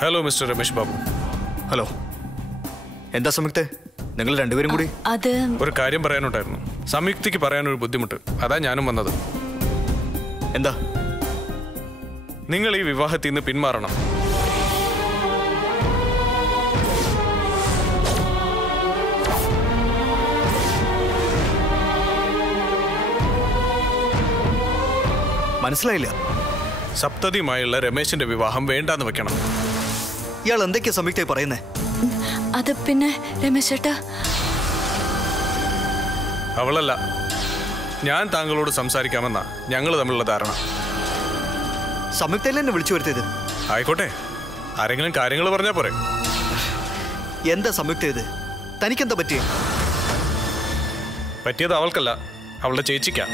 Hello mister Ramesh Babu. Hello. എന്താ സംയുക്തേ, നിങ്ങൾ രണ്ടുപേരും കൂടി? അത് ഒരു കാര്യം പറയാനുണ്ടായിരുന്നു. സംയുക്തിക്ക് പറയാനൊരു ബുദ്ധിമുട്ട്, അതാ ഞാനും വന്നത്. എന്താ? നിങ്ങൾ ഈ വിവാഹത്തിൽ നിന്ന് പിന്മാറണം. മനസ്സിലായില്ല. സപ്തതിയുമായുള്ള രമേശിന്റെ വിവാഹം വേണ്ടാന്ന് വെക്കണം. ഇയാൾ എന്തൊക്കെയാ സംയുക്തേ പറയുന്നേ? അത് പിന്നെ രമേശ് ചേട്ടാ, അവളല്ല, ഞാൻ താങ്കളോട് സംസാരിക്കാമെന്നാ ഞങ്ങൾ തമ്മിലുള്ള ധാരണ. സംയുക്തയിൽ എന്നെ വിളിച്ചു വരുത്തിയത്? ആയിക്കോട്ടെ, ആരെങ്കിലും കാര്യങ്ങൾ പറഞ്ഞാ പോരെ. എന്താ സംയുക്ത ഇത്? തനിക്കെന്താ പറ്റിയേ? പറ്റിയത് അവൾക്കല്ല, അവളുടെ ചേച്ചിക്കാ.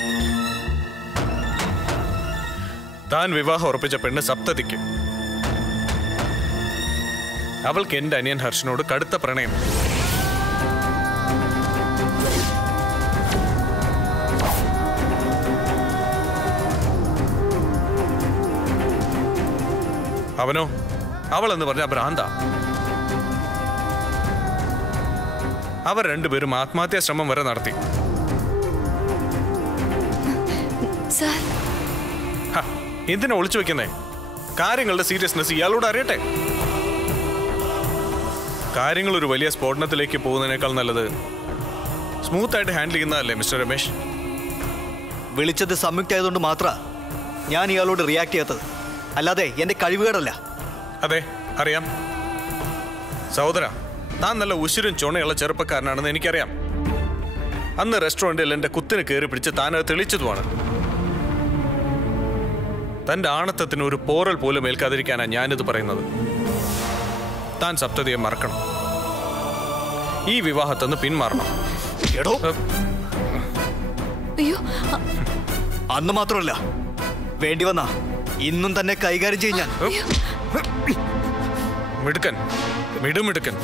താൻ വിവാഹം ഉറപ്പിച്ച പെണ്ണ് സപ്തതിക്ക്. അവൾക്ക് എന്റെ അനിയൻ ഹർഷനോട് കടുത്ത പ്രണയം. അവനോ അവൾ എന്ന് പറഞ്ഞ ഭ്രാന്ത. അവർ രണ്ടുപേരും ആത്മഹത്യാ ശ്രമം വരെ നടത്തി. എന്തിനാ ഒളിച്ചു വെക്കുന്നേ? കാര്യങ്ങളുടെ സീരിയസ്നെസ് ഇയാളോട് അറിയട്ടെ. കാര്യങ്ങൾ ഒരു വലിയ സ്ഫോടനത്തിലേക്ക് പോകുന്നതിനേക്കാൾ നല്ലത് സ്മൂത്തായിട്ട് ഹാൻഡിൽ ചെയ്യുന്നതല്ലേ മിസ്റ്റർ രമേശ്? വിളിച്ചത് സംയുക്ത ആയതുകൊണ്ട് മാത്രം ഞാൻ ഇയാളോട് റിയാക്ട് ചെയ്യാത്തത്, അല്ലാതെ എന്റെ കഴിവുകേടല്ല. അതെ, അറിയാം സഹോദര, താൻ നല്ല ഉശിരും ചുണയുള്ള ചെറുപ്പക്കാരനാണെന്ന് എനിക്കറിയാം. അന്ന് റെസ്റ്റോറൻറ്റിൽ എന്റെ കുത്തിന് കയറി പിടിച്ച് താനത് തെളിച്ചതുമാണ്. തന്റെ ആണത്തത്തിന് ഒരു പോറൽ പോലും ഏൽക്കാതിരിക്കാനാണ് ഞാനിത് പറയുന്നത്. താൻ സപ്തതിയെ മറക്കണം. ഈ വിവാഹത്തിന്ന് പിന്മാറണം. എടോ, അയ്യോ, അന്ന് മാത്രമല്ല, വേണ്ടി വന്നാ ഇന്നും തന്നെ കൈകാര്യം ചെയ്യും ഞാൻ. മിടുക്കൻ, മിടുമിടുക്കൻ.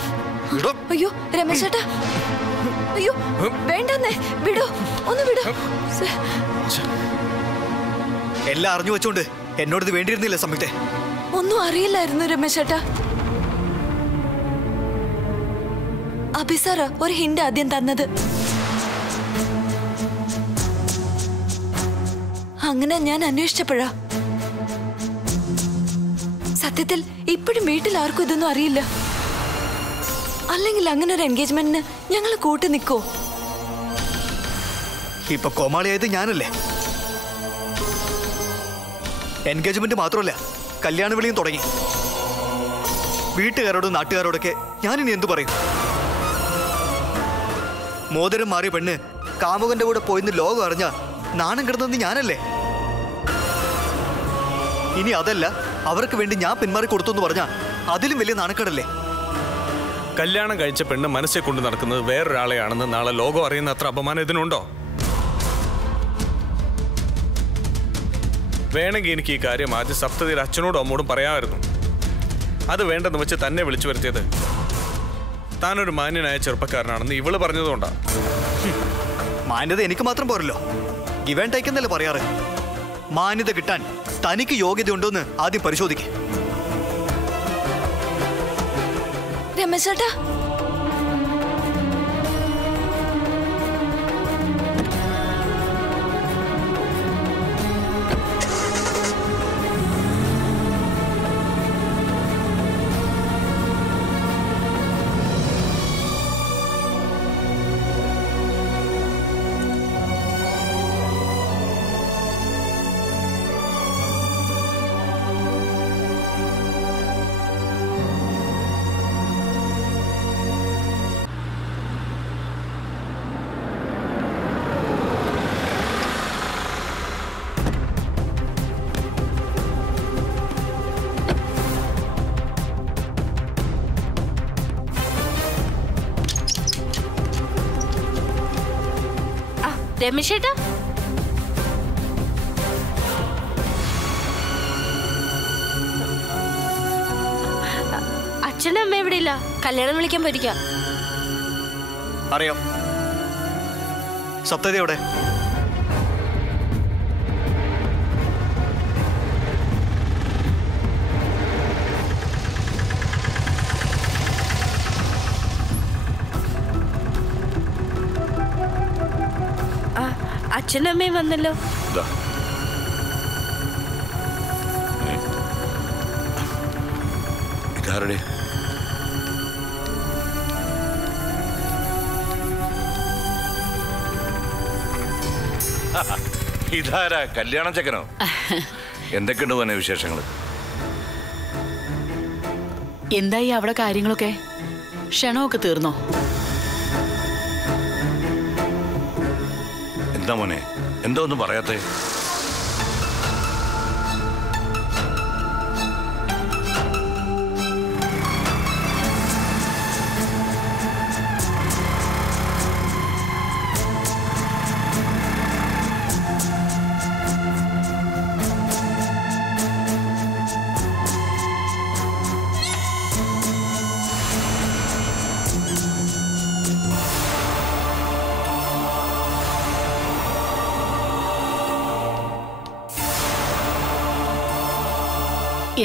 അയ്യോ രമേശ് ചേട്ടാ, അയ്യോ വേണ്ടെന്നേ, വിടോ, ഒന്ന് വിടോ. എല്ലാം അറിഞ്ഞു വെച്ചോണ്ട് എന്നോടിത് വേണ്ടിയിരുന്നില്ല സംയുക്തേ. ഒന്നും അറിയില്ലായിരുന്നു രമേശ് ചേട്ടാ. അഭിസാർ ഒരു ഹിന്റ് ആദ്യം തന്നത്. അങ്ങനെ ഞാൻ അന്വേഷിച്ചപ്പോഴാ. സത്യത്തിൽ ഇപ്പോഴും വീട്ടിൽ ആർക്കും ഇതൊന്നും അറിയില്ല. അല്ലെങ്കിൽ അങ്ങനെ ഒരു എൻഗേജ്മെന്റിന് ഞങ്ങൾ കൂട്ടി നിൽക്കോ? ഇപ്പൊ കോമാളിയായത് ഞാനല്ലേ. എൻഗേജ്മെന്റ് മാത്രമല്ല, കല്യാണ വിളിയും തുടങ്ങി. വീട്ടുകാരോടും നാട്ടുകാരോടൊക്കെ ഞാനിനി എന്തു പറയും? മോതിരം മാറിയ പെണ്ണ് കാമുകന്റെ കൂടെ പോയിന്ന് ലോകം അറിഞ്ഞ നാണം കിടന്നത് ഞാനല്ലേ. ഇനി അതല്ല, അവർക്ക് വേണ്ടി ഞാൻ പിന്മാറി കൊടുത്തു എന്ന് പറഞ്ഞാൽ അതിലും വലിയ നാണക്കേടല്ലേ? കല്യാണം കഴിച്ച പെണ്ണ് മനസ്സിൽ കൊണ്ട് നടക്കുന്നത് വേറൊരാളെയാണെന്ന് നാളെ ലോകം അറിയുന്ന അത്ര അപമാനം ഇതിനുണ്ടോ? വേണമെങ്കിൽ എനിക്ക് ഈ കാര്യം ആദ്യം സപ്തതിയുടെ അച്ഛനോടും അമ്മോടും പറയാമായിരുന്നു. അത് വേണ്ടെന്ന് വെച്ച് തന്നെ വിളിച്ചു വരുത്തിയത് താനൊരു മാന്യനായ ചെറുപ്പക്കാരനാണെന്ന് ഇവള് പറഞ്ഞതുകൊണ്ടാ. മാന്യത എനിക്ക് മാത്രം പോരല്ലോ, ഗിവ് ആൻഡ് ടേക്ക് എന്നല്ലേ പറയാറ്. മാന്യത കിട്ടാൻ തനിക്ക് യോഗ്യതയുണ്ടോന്ന് ആദ്യം പരിശോധിക്കേ. രമേശ് ചേട്ടാ, രമേശ് ചേട്ടാ, അച്ഛനും അമ്മ ഇവിടെ ഇല്ല, കല്യാണം വിളിക്കാൻ പോയിരിക്കാം. അറിയാം. സപ്തതി എവിടെ? അച്ഛനും അമ്മയും വന്നല്ലോ. ഇതാരുടെ? ഇതാരാ? കല്യാണ ചെക്കനോ? എന്തൊക്കെയുണ്ട് പോനെ വിശേഷങ്ങൾ? എന്തായി അവിടെ കാര്യങ്ങളൊക്കെ? ക്ഷണമൊക്കെ തീർന്നോ? എന്താ മോനെ, എന്താ ഒന്നും പറയാത്തേ?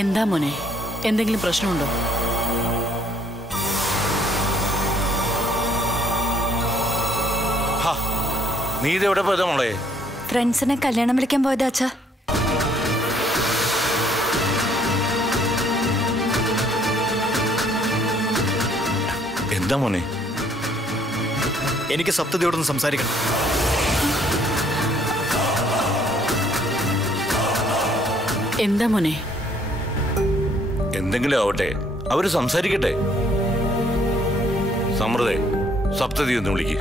എന്താ മോനെ, എന്തെങ്കിലും പ്രശ്നമുണ്ടോ? നീ ഇതെവിടെ പോയതാ മോളെ? ഫ്രണ്ട്സിനെ കല്യാണം വിളിക്കാൻ പോയതാ അച്ഛാ. എന്താ മോനെ? എനിക്ക് സപ്തതിയോടൊന്ന് സംസാരിക്കണം. എന്താ മോനെ? എന്തെങ്കിലും ആവട്ടെ, അവര് സംസാരിക്കട്ടെ. സമൃദ്ധേ, സപ്തതി ഒന്ന് വിളിക്ക്.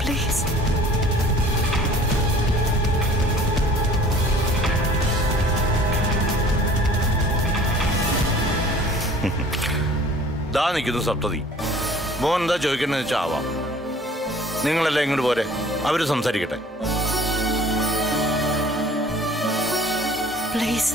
പ്ലീസ്. ദാ നിൽക്കുന്നു സപ്തതി. മോൻ എന്താ ചോദിക്കണമെന്ന് വെച്ചാൽ ആവാം. നിങ്ങളെല്ലാം ഇങ്ങോട്ട് പോരെ, അവര് സംസാരിക്കട്ടെ. പ്ലീസ്.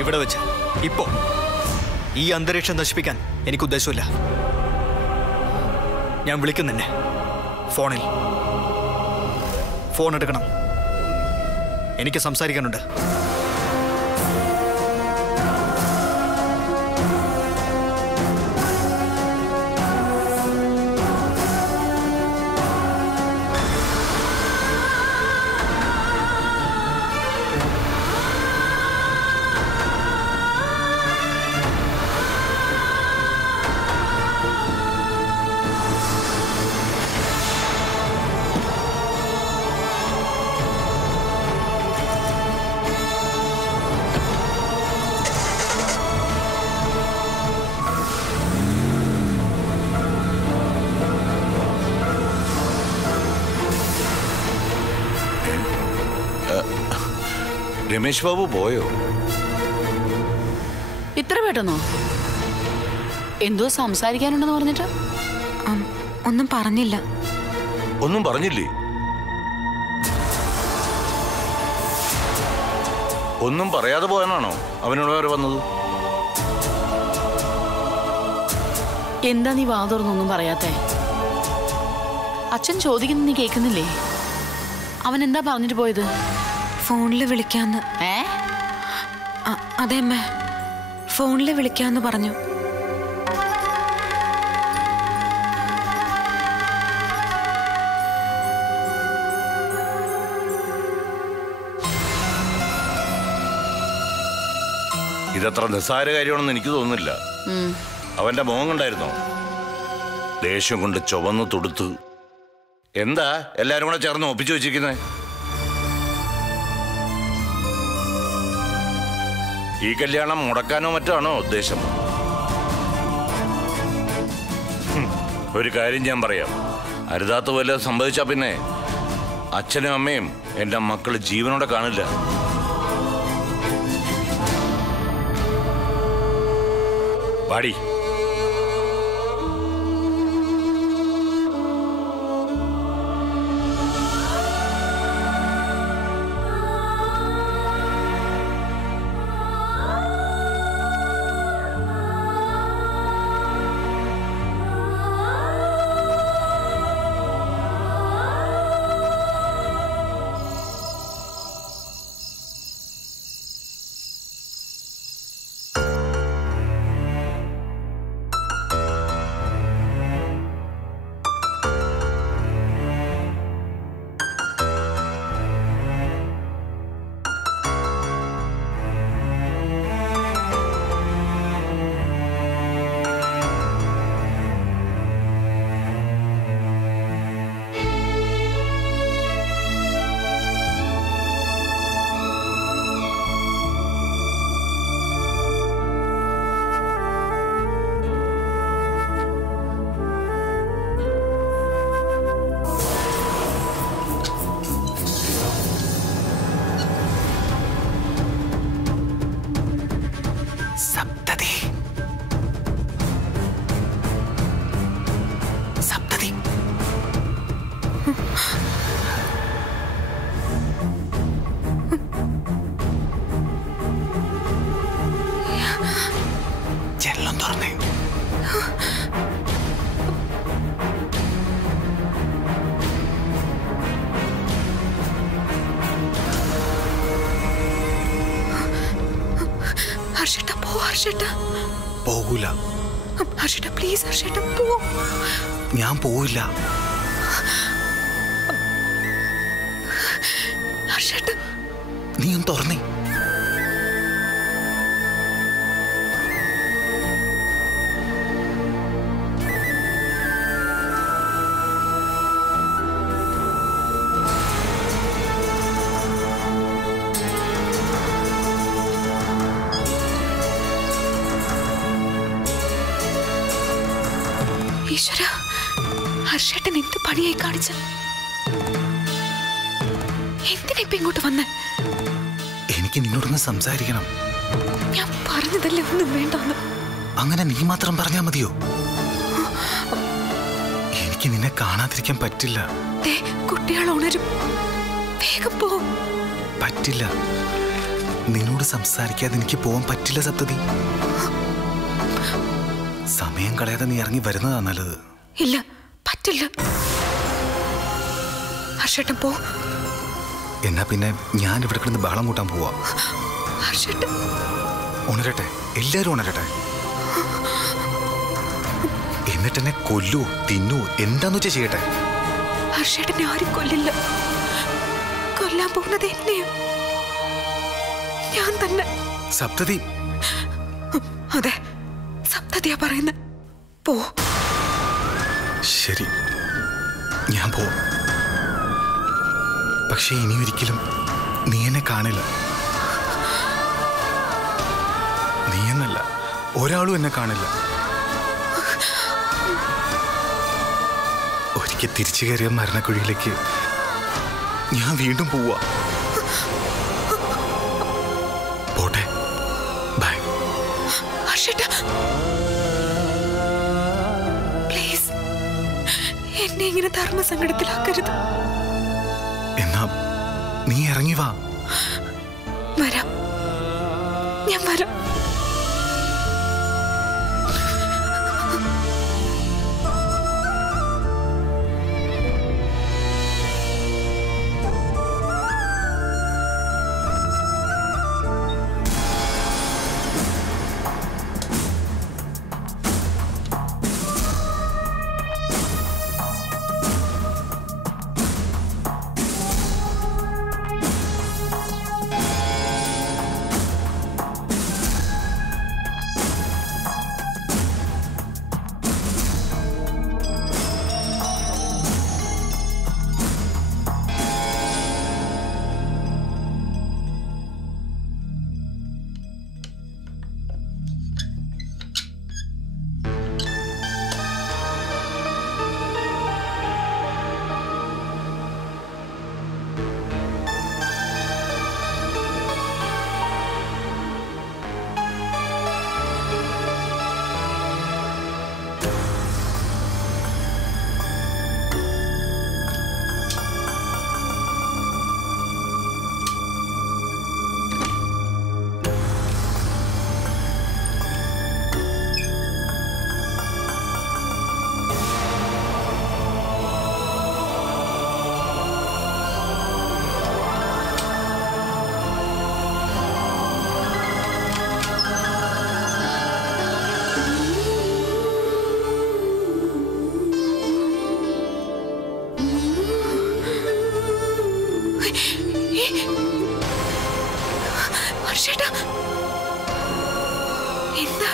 ഇവിടെ വെച്ച് ഇപ്പോ ഈ അന്തരീക്ഷം നശിപ്പിക്കാൻ എനിക്ക് ഉദ്ദേശമില്ല. ഞാൻ വിളിക്കും നിന്നെ ഫോണിൽ. ഫോൺ എടുക്കണം, എനിക്ക് സംസാരിക്കാനുണ്ട്. രമേശ് ബാബു പോയോ? ഇത്ര പെട്ടെന്നോ? എന്തോ സംസാരിക്കാനുണ്ടെന്ന് പറഞ്ഞിട്ട് ഒന്നും പറഞ്ഞില്ല. ഒന്നും പറഞ്ഞില്ലേ? ഒന്നും പറയാതെ പോയാണോ അവനോട് വരെ വന്നത്? എന്താ നീ വാ തുറന്നൊന്നും പറയാത്തേ? അച്ഛൻ ചോദിക്കുന്നത് നീ കേൾക്കുന്നില്ലേ? അവൻ എന്താ പറഞ്ഞിട്ട് പോയത്? ഫോണിൽ വിളിക്കാന്ന്. അതെ അമ്മ, ഫോണിൽ വിളിക്കാന്ന് പറഞ്ഞു. ഇതത്ര നിസ്സാര കാര്യമാണെന്ന് എനിക്ക് തോന്നുന്നില്ല. അവന്റെ മുഖം കണ്ടായിരുന്നോ? ദേഷ്യം കൊണ്ട് ചുവന്നു തുടുത്ത്. എന്താ എല്ലാരും കൂടെ ചേർന്ന് ഒപ്പിച്ചു വെച്ചിരിക്കുന്നത്? ഈ കല്യാണം മുടക്കാനോ മറ്റാണോ ഉദ്ദേശം? ഒരു കാര്യം ഞാൻ പറയാം, അരുതാത്ത പോലെ സംഭവിച്ചാ പിന്നെ അച്ഛനും അമ്മയും എൻ്റെ മക്കൾ ജീവനോടെ കാണില്ല. പാടി പോകൂല. പ്ലീസ് ഹർഷേട്ട പോ. ഞാൻ പോവില്ല. ഹർഷേട്ട നീ ഒന്ന് തുറന്നേ. ഈശ്വര, ഹർഷേട്ടൻ എന്ത് പണിയായി കാണിച്ച? എന്തിനാ ഇപ്പൊ ഇങ്ങോട്ട് വന്ന്? എനിക്ക് നിന്നോടൊന്ന് സംസാരിക്കണം. ഞാൻ പറഞ്ഞതല്ലേ ഒന്നും വേണ്ടെന്ന്. അങ്ങനെ നീ മാത്രം പറഞ്ഞാ മതിയോ? എനിക്ക് നിന്നെ കാണാതിരിക്കാൻ പറ്റില്ല. കുട്ടികൾ ഉണരും, വേഗം പോ. പറ്റില്ല, നിന്നോട് സംസാരിക്കാതെ എനിക്ക് പോവാൻ പറ്റില്ല സപ്തതി. സമയം കളയാതെ നീ ഇറങ്ങി വരുന്നതാ നല്ലത്. ഇല്ല, പറ്റില്ല. ഹർഷേട്ടൻ പോ. എന്നാ പിന്നെ ഞാൻ ഇവിടെ കിടന്ന് ബഹളം കൂട്ടാൻ പോവാ. ഹർഷേട്ടൻ ഉണരട്ടെ, എല്ലാരും ഉണരട്ടെ. എന്നിട്ടെന്നെ കൊല്ലൂ തിന്നൂ എന്താന്ന് വെച്ചാ ചെയ്യട്ടെ. ഹർഷേട്ടനെ ആരും കൊല്ലില്ല. കൊല്ലാൻ പോകുന്നത് എന്നെയും ഞാൻ തന്നെ. സപ്തതി. അതെ, സപ്തതിയാ പറയുന്നത്. പോ. ശരി, ഞാൻ പോവും. പക്ഷെ ഇനി ഒരിക്കലും നീ എന്നെ കാണില്ല. നീ എന്നല്ല, ഒരാളും എന്നെ കാണില്ല. ഒരിക്കൽ തിരിച്ചു കയറിയ മരണക്കുഴിയിലേക്ക് ഞാൻ വീണ്ടും പോവാ. പോട്ടെ, ബൈ. പ്ലീസ്, എന്നെ ഇങ്ങനെ ധർമ്മസങ്കടത്തിലാക്കരുത്. എന്നാ നീ ഇറങ്ങി വാ. വരാം, ഞാൻ വരാം.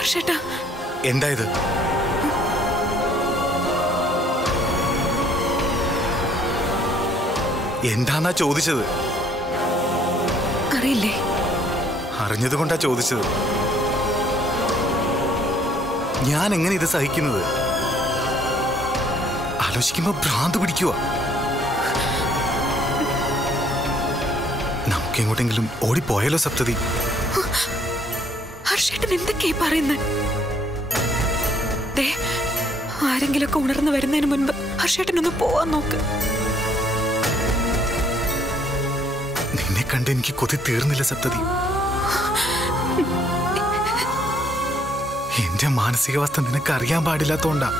ഹർഷേട്ടാ, എന്താ ഇത്? എന്താന്നാ ചോദിച്ചത്? അറിയില്ലേ? അറിഞ്ഞതുകൊണ്ടാ ചോദിച്ചത്. ഞാൻ എങ്ങനെ ഇത് സഹിക്കുന്നത്? ആലോചിക്കുമ്പോ ഭ്രാന്ത് പിടിക്കുക. നമുക്ക് എങ്ങോട്ടെങ്കിലും ഓടിപ്പോയാലോ സപ്തതി? ഹർഷേട്ടൻ എന്തൊക്കെയാ പറയുന്നത്? ആരെങ്കിലൊക്കെ ഉണർന്നു വരുന്നതിന് മുൻപ് ഹർഷേട്ടനൊന്ന് പോവാൻ നോക്ക്. നിന്നെ കണ്ട് എനിക്ക് കൊതി തീർന്നില്ല സപ്തതി. എന്റെ മാനസികാവസ്ഥ നിനക്ക് അറിയാൻ പാടില്ലാത്തോണ്ടാ.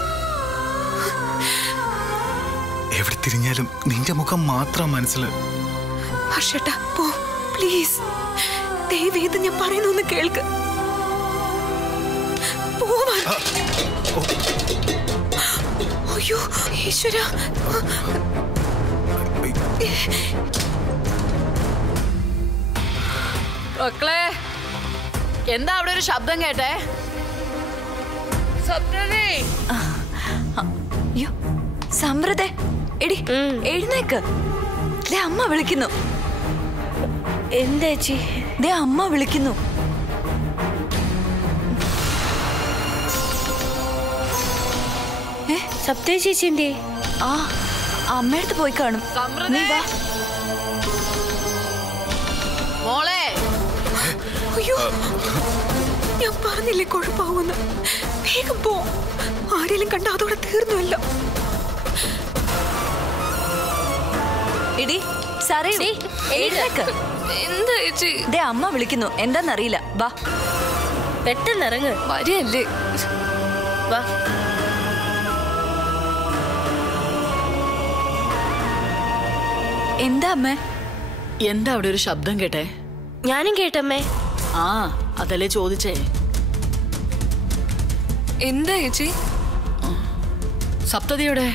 എവിടെ തിരിഞ്ഞാലും നിന്റെ മുഖം മാത്രം മനസ്സിൽ. ഹർഷേട്ടാ പോ പ്ലീസ്. ദയവേത് ഞാൻ പറയുന്നൊന്ന് കേൾക്ക്. പോവാൻ. അയ്യോ ഈശ്വര. മക്കളെ, എന്താ അവിടെ ഒരു ശബ്ദം കേട്ടേ? അയ്യോ സമൃദ്ധ, എടി എഴുന്നേക്ക്. ദേ അമ്മ വിളിക്കുന്നു. എന്താ ചേച്ചി? ദേ അമ്മ വിളിക്കുന്നു. സപ്തേ ചേച്ചി എന്തേ? ആ അമ്മയടുത്ത് പോയി കാണും. നീ വാ. മോളെ, അയ്യോ ഞാൻ പറഞ്ഞില്ലേ കുഴപ്പമാവുമെന്ന്. വേഗം പോ. ആരെങ്കിലും കണ്ട അതോടെ തീർന്നുവല്ലോ. എടി സാറേ എഴുന്നേക്ക്. എന്താ ചേച്ചി? ദേ അമ്മ വിളിക്കുന്നു. എന്താന്നറിയില്ല. വാ പെട്ടെന്ന് ഇറങ്ങ്. വരികയല്ലേ. വാ. എന്താ അമ്മേ? എന്താ അവിടെ ഒരു ശബ്ദം കേട്ടെ? ഞാനും കേട്ടമ്മേ. ആ അതല്ലേ ചോദിച്ചേ. എന്താ ചേച്ചി? സപ്തതിയുടെ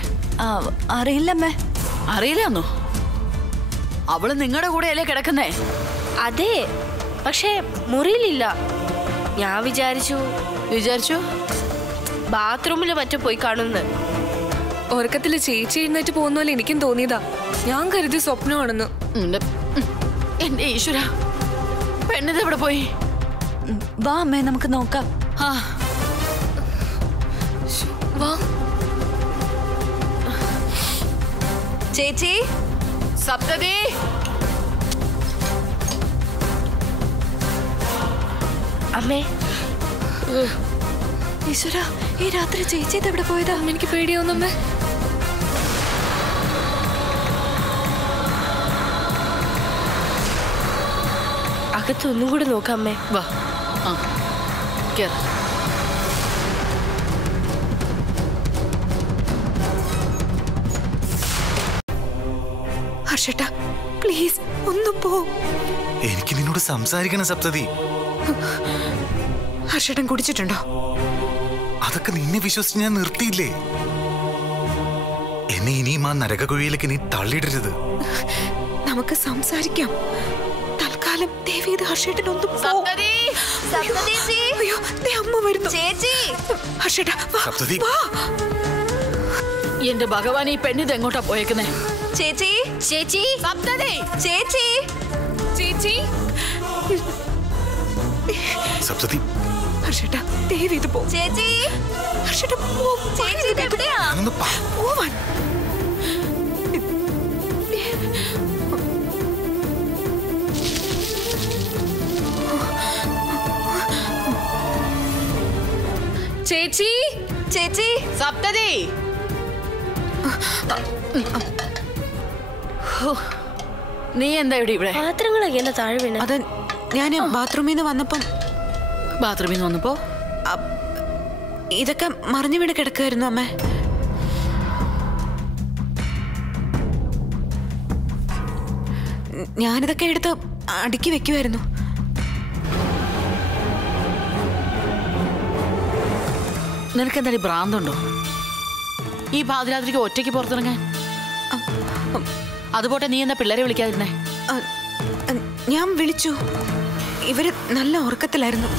അറിയില്ലമ്മേ. അറിയില്ലെന്നോ? അവള് നിങ്ങളുടെ കൂടെയല്ലേ കിടക്കുന്നേ? അതെ, പക്ഷേ മുറിയിലില്ല. ഞാൻ വിചാരിച്ചു ബാത്റൂമിൽ മറ്റോ പോയി കാണുന്നു. ഉറക്കത്തില് ചേച്ചി എഴുന്നേറ്റ് പോകുന്ന പോലെ എനിക്കും തോന്നിയതാ. ഞാൻ കരുതി സ്വപ്നമാണെന്ന്. എന്റെ ഈശ്വര, പെണ്ണിത് എവിടെ പോയി? വാ അമ്മേ നമുക്ക് നോക്കാം. ആ വാ. ചേച്ചി. സപ്തതി, അമ്മേ. ഈശ്വര, ഈ രാത്രി ചേച്ചി എവിടെ പോയതാ? എനിക്ക് പേടിയാവുന്നമ്മേ. അകത്തൊന്നും കൂടെ നോക്കാം അമ്മേ. വാ. ആ കേറ്. ഹർഷേട്ടാ പ്ലീസ് ഒന്ന് പോ. എനിക്ക് നിന്നോട് സംസാരിക്കണം സപ്തതി. ഹർഷേട്ടൻ കുടിച്ചിട്ടുണ്ടോ? അതൊക്കെ നിന്നെ വിശ്വസിച്ച് ഞാൻ നിർത്തിയില്ലേ. എന്നെ ഇനിയും ആ നരകകുഴിയിലേക്ക് നീ തള്ളിയിടരുത്. നമുക്ക് സംസാരിക്കാം. തൽക്കാലം ദേവീത് ഹർഷേട്ടൻ ഒന്ന് പോ. അയ്യോ ദേ അമ്മ വരുന്നു. ചേച്ചി. ഹർഷേട്ടാ സപ്തതി. എന്റെ ഭഗവാൻ, ഈ പെണ്ണിത് എങ്ങോട്ടാ പോയേക്കുന്നേ? ചേച്ചി. ചേച്ചി. സപ്തതി. ചേച്ചി. ചേച്ചി. സപ്തതി. ഹർഷേട്ടാ ദേവീത് പോ. ചേച്ചി. ഹർഷേട്ടാ പോ. ചേച്ചി എവിടെയാ? ഞാനൊന്ന് പോവാൻ. ചേച്ചി. ചേച്ചി. സപ്തതി. നീ എന്താ ഇവിടെ? പാത്രങ്ങളൊക്കെ എന്താ താഴെ വീണ? അത് ഞാൻ ബാത്റൂമിൽ നിന്ന് വന്നപ്പം. ബാത്റൂമിൽ നിന്ന് വന്നപ്പോ ഇതൊക്കെ മറിഞ്ഞു വീണ് കിടക്കുമായിരുന്നു അമ്മേ. ഞാനിതൊക്കെ എടുത്ത് അടുക്കി വെക്കുമായിരുന്നു. നിനക്കെന്താ ഭ്രാന്തുണ്ടോ? ഈ പാതിരാത്രിക്ക് ഒറ്റയ്ക്ക് പുറത്തിറങ്ങാൻ? അതുപോട്ടെ, നീ എന്താ പിള്ളേരെ വിളിക്കാതിരുന്നേ? ഞാൻ വിളിച്ചു. ഇവര് നല്ല ഉറക്കത്തിലായിരുന്നു.